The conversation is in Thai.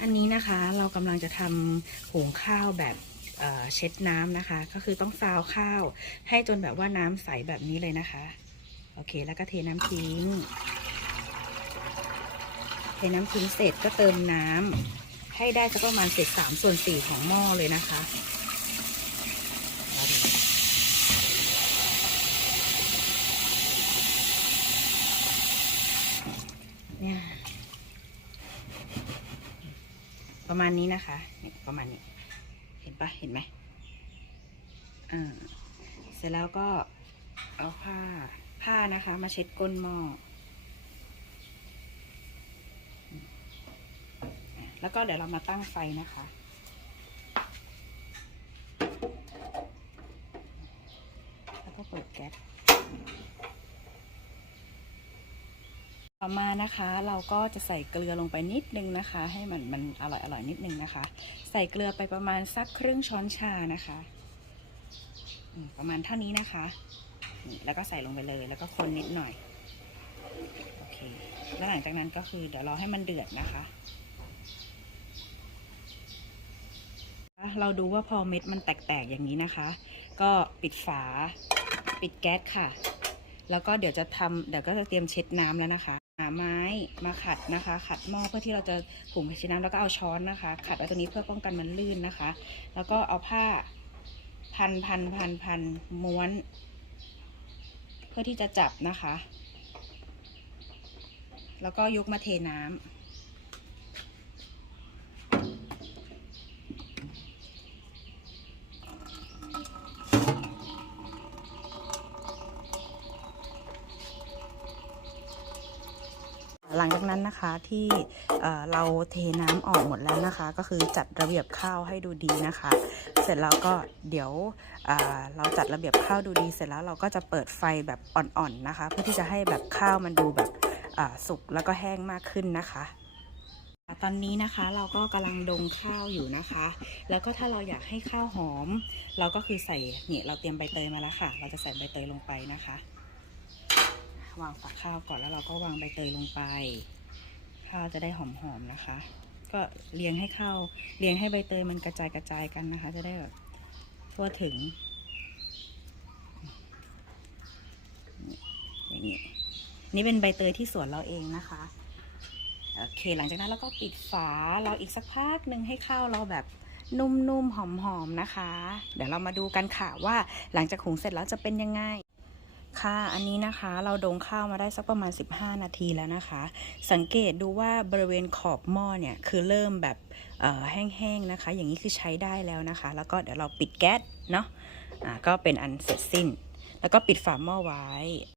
อันนี้นะคะเรากำลังจะทำหุงข้าวแบบเเช็ดน้ำนะคะ ก็คือต้องซาวข้าว ให้จนแบบว่าน้ำใสแบบนี้เลยนะคะ โอเคแล้วก็เทน้ำทิ้ง เทน้ำทิ้งเสร็จก็เติมน้ำให้ได้สักประมาณเศษสามส่วนสี่ของหม้อเลยนะคะเนี่ย ประมาณนี้นะคะเนี่ยประมาณนี้ เห็นปะเห็นไหมอ่าเสร็จแล้วก็เอาผ้าผ้านะคะ มาเช็ดก้นหม้อแล้วก็เดี๋ยวเรามาตั้งไฟนะคะ แล้วก็เปิดแก๊ส ต่อมานะคะเราก็จะใส่เกลือลงไปนิดนึงนะคะ ให้มันมันอร่อยอร่อยนิดนึงนะคะ ใส่เกลือไปประมาณสักครึ่งช้อนชานะคะประมาณเท่านี้นะคะแล้วก็ใส่ลงไปเลยแล้วก็คนนิดหน่อยโอเคแล้วหลังจากนั้นก็คือเดี๋ยวรอให้มันเดือดนะคะ เราดูว่าพอเม็ดมันแตกๆอย่างนี้นะคะ ก็ปิดฝาปิดแก๊สค่ะแล้วก็เดี๋ยวจะทำเดี๋ยวก็จะเตรียมเช็ดน้ำแล้วนะคะ ไม้มาขัดนะคะ ขัดหม้อเพื่อที่เราจะผุ่มเช็ดน้ำแล้วก็เอาช้อนนะคะ ขัดไว้ตรงนี้เพื่อป้องกันมันลื่นนะคะ แล้วก็เอาผ้าพันพันพันพันม้วน เพื่อที่จะจับนะคะ แล้วก็ยกมาเทน้ำ หลังจากนั้นนะคะที่เอ่อเราเทน้ำออกหมดแล้วนะคะ ก็คือจัดระเบียบข้าวให้ดูดีนะคะ เสร็จแล้วก็เดี๋ยวเเราจัดระเบียบข้าวดูดี เสร็จแล้วเราก็จะเปิดไฟแบบอ่อนๆนะคะ เพื่อที่จะให้แบบข้าวมันดูแบบสุกแล้วก็แห้งมากขึ้นนะคะตอนนี้นะคะเราก็กำลังดงข้าวอยู่นะคะ แล้วก็ถ้าเราอยากให้ข้าวหอม เราก็คือใส่เนี่ยเราเตรียมใบเตยมาแล้วค่ะ เราจะใส่ใบเตยลงไปนะคะ วางฝักข้าวก่อนแล้วเราก็วางใบเตยลงไป ข้าวจะได้หอมๆนะคะ ก็เรียงให้ข้าวเรียงให้ใบเตยมันกระจายกระจายกันนะคะ จะได้แบบทั่วถึง อย่างนี้นี่เป็นใบเตยที่สวนเราเองนะคะโอเค หลังจากนั้นเราก็ปิดฝาเราอีกสักพักหนึ่งให้ข้าวเราแบบนุ่มๆหอมๆนะคะ เดี๋ยวเรามาดูกันค่ะว่าหลังจากหุงเสร็จแล้วจะเป็นยังไง ค่ะ อันนี้นะคะเราดงข้าวมาได้สักประมาณ 15 นาทีแล้วนะคะ สังเกตดูว่าบริเวณขอบหม้อเนี่ยคือเริ่มแบบแห้งๆนะคะ อย่างนี้คือใช้ได้แล้วนะคะ แล้วก็เดี๋ยวเราปิดแก๊สเนาะะก็เป็นอันเสร็จสิ้น แล้วก็ปิดฝาหม้อไว้